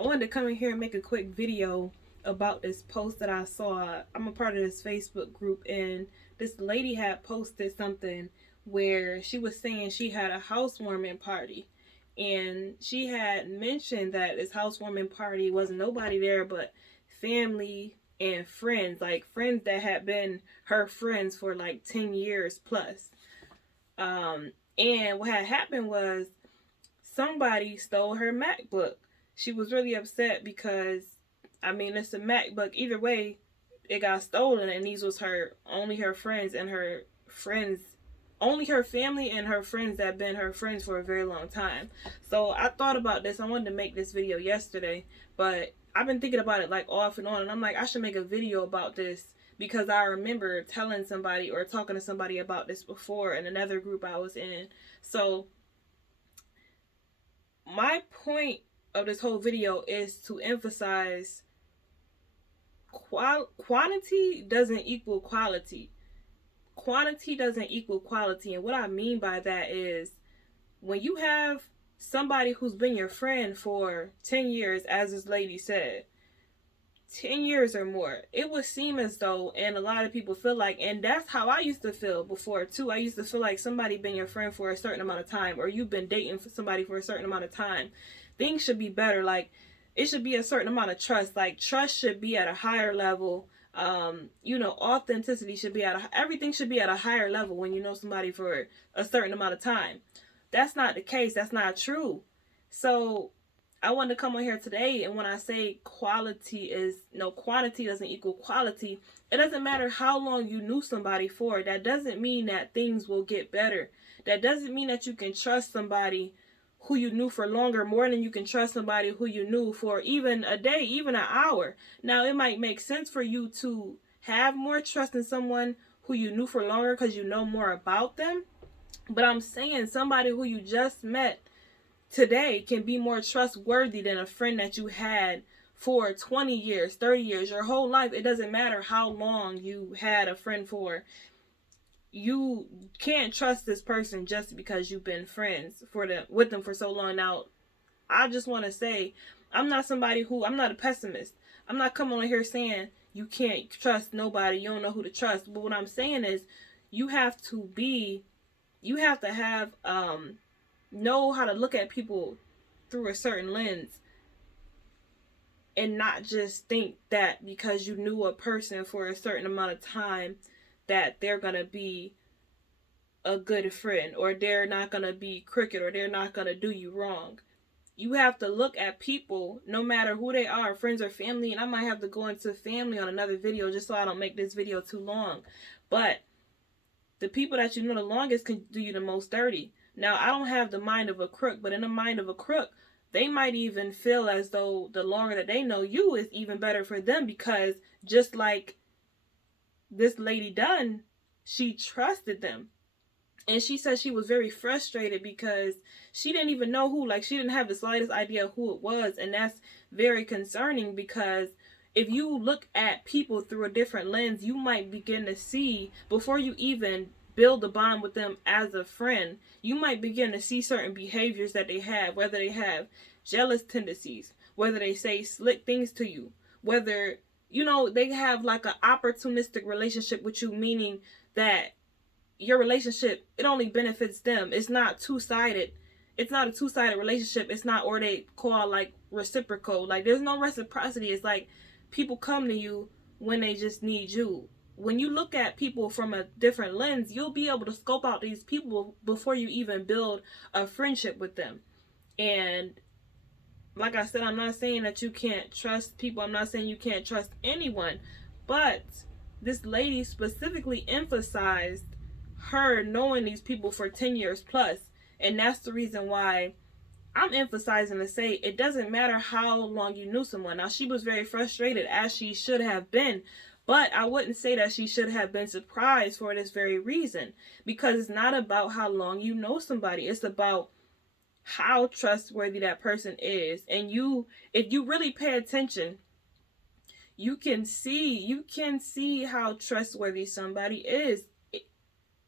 I wanted to come in here and make a quick video about this post that I saw. I'm a part of this Facebook group, and this lady had posted something where she was saying she had a housewarming party. And she had mentioned that this housewarming party wasn't nobody there but family and friends, like friends that had been her friends for like 10 years plus. And what had happened was somebody stole her MacBook. She was really upset because, I mean, it's a MacBook. Either way, it got stolen, and these was her friends and her friends, only her family and her friends that been her friends for a very long time. So I thought about this. I wanted to make this video yesterday, but I've been thinking about it like off and on, and I'm like, I should make a video about this because I remember telling somebody or talking to somebody about this before in another group I was in. So my point of this whole video is to emphasize quantity doesn't equal quality. Quantity doesn't equal quality. And what I mean by that is when you have somebody who's been your friend for 10 years, as this lady said, 10 years or more, it would seem as though, and a lot of people feel like, and that's how I used to feel before too. I used to feel like somebody been your friend for a certain amount of time, or you've been dating for somebody for a certain amount of time. Things should be better. Like, it should be a certain amount of trust. Like, trust should be at a higher level. Authenticity should be everything should be at a higher level when you know somebody for a certain amount of time. That's not the case. That's not true. So I wanted to come on here today, and when I say quantity doesn't equal quality, it doesn't matter how long you knew somebody for. That doesn't mean that things will get better. That doesn't mean that you can trust somebody who you knew for longer more than you can trust somebody who you knew for even a day, even an hour. Now, it might make sense for you to have more trust in someone who you knew for longer because you know more about them. But I'm saying somebody who you just met today can be more trustworthy than a friend that you had for 20 years, 30 years, your whole life. It doesn't matter how long you had a friend for. You can't trust this person just because you've been friends with them for so long. Now, I just want to say, I'm not a pessimist. I'm not coming on here saying you can't trust nobody, you don't know who to trust. But what I'm saying is you have to have know how to look at people through a certain lens and not just think that because you knew a person for a certain amount of time that they're going to be a good friend, or they're not going to be crooked, or they're not going to do you wrong. You have to look at people no matter who they are, friends or family, and I might have to go into family on another video just so I don't make this video too long. But the people that you know the longest can do you the most dirty. Now, I don't have the mind of a crook, but in the mind of a crook, they might even feel as though the longer that they know you is even better for them, because just like this lady done, she trusted them. And she said she was very frustrated because she didn't even know who, like she didn't have the slightest idea who it was. And that's very concerning, because if you look at people through a different lens, you might begin to see, before you even build a bond with them as a friend, you might begin to see certain behaviors that they have, whether they have jealous tendencies, whether they say slick things to you, whether, they have like an opportunistic relationship with you, meaning that your relationship, it only benefits them. It's not two-sided. It's not a two-sided relationship. It's not, or they call like reciprocal. Like, there's no reciprocity. It's like people come to you when they just need you. When you look at people from a different lens, you'll be able to scope out these people before you even build a friendship with them. And like I said, I'm not saying that you can't trust people. I'm not saying you can't trust anyone. But this lady specifically emphasized her knowing these people for 10 years plus. And that's the reason why I'm emphasizing to say it doesn't matter how long you knew someone. Now, she was very frustrated, as she should have been. But I wouldn't say that she should have been surprised for this very reason. Because it's not about how long you know somebody. It's about how trustworthy that person is. And if you really pay attention, you can see how trustworthy somebody is.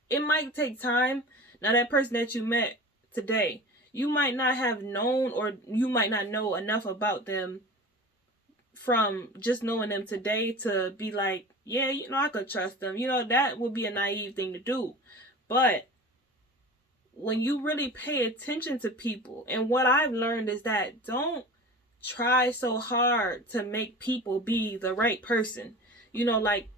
It might take time. Now, that person that you met today, you might not have known, or you might not know enough about them from just knowing them today to be like, yeah, you know, I could trust them. You know, that would be a naive thing to do. But when you really pay attention to people, and what I've learned is that don't try so hard to make people be the right person. You know, like,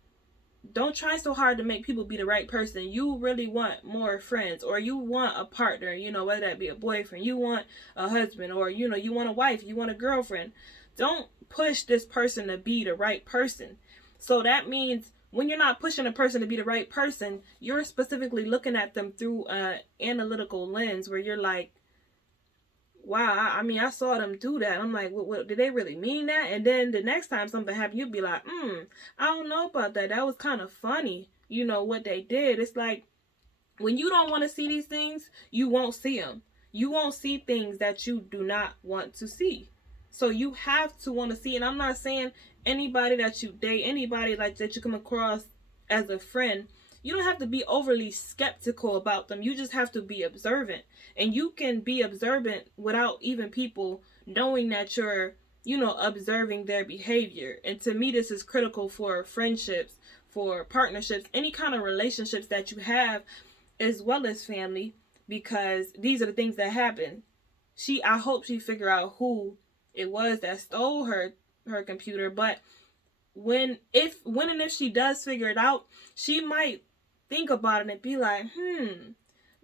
don't try so hard to make people be the right person. You really want more friends, or you want a partner, you know, whether that be a boyfriend, you want a husband, or, you know, you want a wife, you want a girlfriend. Don't push this person to be the right person. So that means when you're not pushing a person to be the right person, you're specifically looking at them through an analytical lens where you're like, wow, I mean, I saw them do that. I'm like, what, did they really mean that? And then the next time something happened, you'd be like, I don't know about that. That was kind of funny, you know, what they did. It's like, when you don't want to see these things, you won't see them. You won't see things that you do not want to see. So you have to want to see. And I'm not saying anybody that you date, anybody like that you come across as a friend, you don't have to be overly skeptical about them. You just have to be observant. And you can be observant without even people knowing that you're, you know, observing their behavior. And to me, this is critical for friendships, for partnerships, any kind of relationships that you have, as well as family, because these are the things that happen. I hope she figure out who it was that stole her computer, but when and if she does figure it out, she might think about it and be like,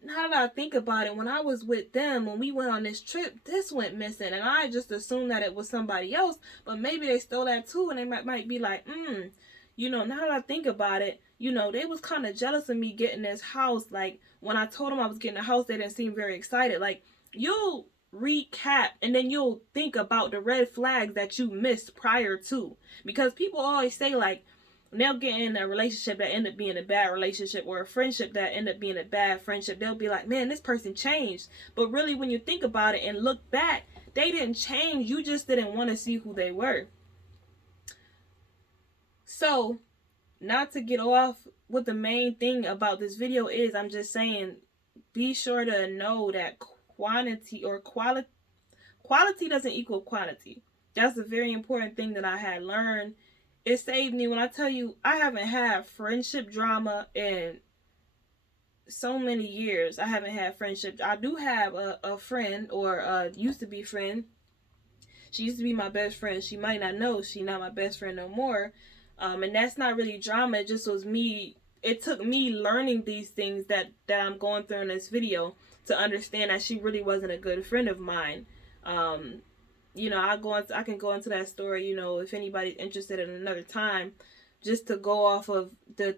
now that I think about it, when I was with them, when we went on this trip, this went missing, and I just assumed that it was somebody else, but maybe they stole that too, and they might be like, you know, now that I think about it, you know, they was kind of jealous of me getting this house. Like, when I told them I was getting a house, they didn't seem very excited. Like, you'll recap, and then you'll think about the red flags that you missed prior to. Because people always say, like, they'll get in a relationship that end up being a bad relationship, or a friendship that end up being a bad friendship. They'll be like, man, this person changed. But really, when you think about it and look back, they didn't change. You just didn't want to see who they were. So, not to get off what the main thing about this video is, I'm just saying, be sure to know that quantity doesn't equal quantity. That's a very important thing that I had learned. It saved me. When I tell you, I haven't had friendship drama in so many years. I haven't had friendship. I do have a friend, or a used to be friend. She used to be my best friend. She might not know she's not my best friend no more. And that's not really drama. It just was me. It took me learning these things that I'm going through in this video to understand that she really wasn't a good friend of mine. You know, I can go into that story, you know, if anybody's interested in another time, just to go off of the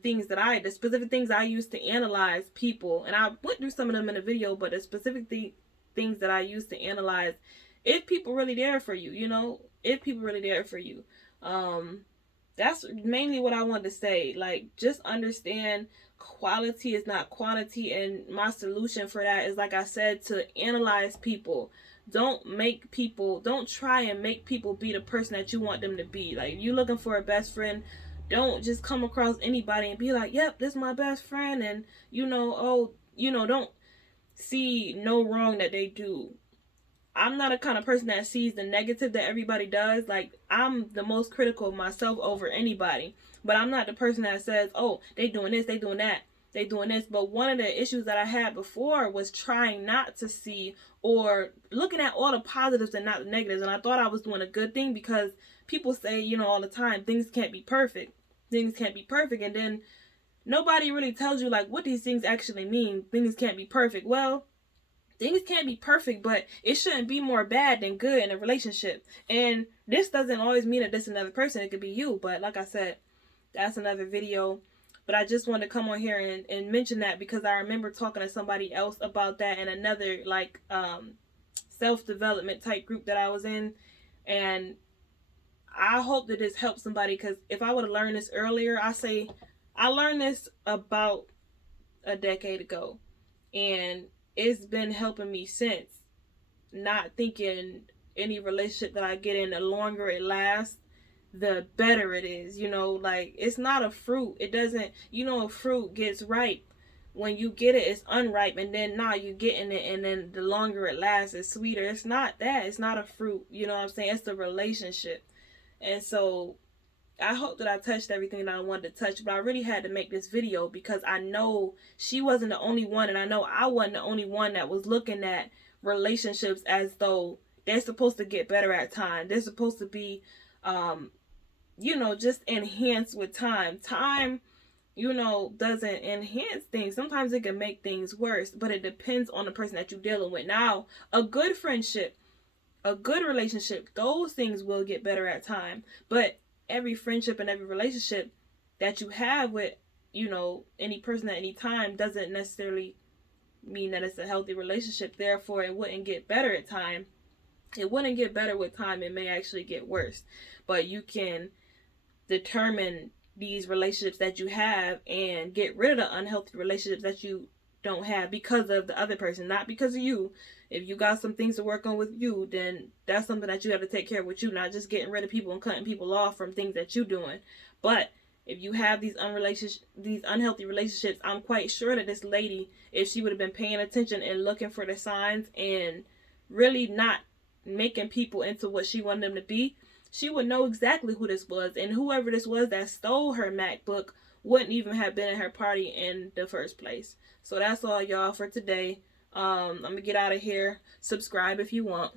specific things I used to analyze people. And I went through some of them in the video, but the specific things that I used to analyze if people really there for you, you know, if people really there for you. That's mainly what I wanted to say. Like, just understand quality is not quantity, and my solution for that is, like I said, to analyze people. Don't try and make people be the person that you want them to be. Like, if you're looking for a best friend, don't just come across anybody and be like, yep, this is my best friend, and, you know, don't see no wrong that they do. I'm not a kind of person that sees the negative that everybody does. Like, I'm the most critical of myself over anybody. But I'm not the person that says, oh, they doing this, they doing that, they doing this. But one of the issues that I had before was trying not to see, or looking at all the positives and not the negatives. And I thought I was doing a good thing, because people say, you know, all the time, things can't be perfect. Things can't be perfect. And then nobody really tells you, like, what these things actually mean. Things can't be perfect. Well, things can't be perfect, but it shouldn't be more bad than good in a relationship. And this doesn't always mean that this is another person. It could be you. But like I said, that's another video. But I just wanted to come on here and mention that, because I remember talking to somebody else about that in another, like, self-development type group that I was in. And I hope that this helps somebody, because if I would have learned this earlier, I learned this about a decade ago. And it's been helping me since. Not thinking any relationship that I get in, the longer it lasts, the better it is. You know, like, it's not a fruit. It doesn't, you know, a fruit gets ripe when you get it, it's unripe, and then now you getting it, and then the longer it lasts, it's sweeter. It's not that. It's not a fruit. You know what I'm saying? It's the relationship. And so I hope that I touched everything that I wanted to touch, but I really had to make this video because I know she wasn't the only one, and I know I wasn't the only one that was looking at relationships as though they're supposed to get better at time. They're supposed to be, just enhanced with time. Time, doesn't enhance things. Sometimes it can make things worse, but it depends on the person that you're dealing with. Now, a good friendship, a good relationship, those things will get better at time. But every friendship and every relationship that you have with, any person at any time doesn't necessarily mean that it's a healthy relationship. Therefore, it wouldn't get better at time. It wouldn't get better with time. It may actually get worse. But you can determine these relationships that you have and get rid of the unhealthy relationships that you don't have because of the other person, not because of you. If you got some things to work on with you, then that's something that you have to take care of with you, not just getting rid of people and cutting people off from things that you're doing. But if you have these unhealthy relationships, I'm quite sure that this lady, if she would have been paying attention and looking for the signs and really not making people into what she wanted them to be, she would know exactly who this was. And whoever this was that stole her MacBook wouldn't even have been at her party in the first place. So that's all, y'all, for today. I'm gonna get out of here. Subscribe if you want.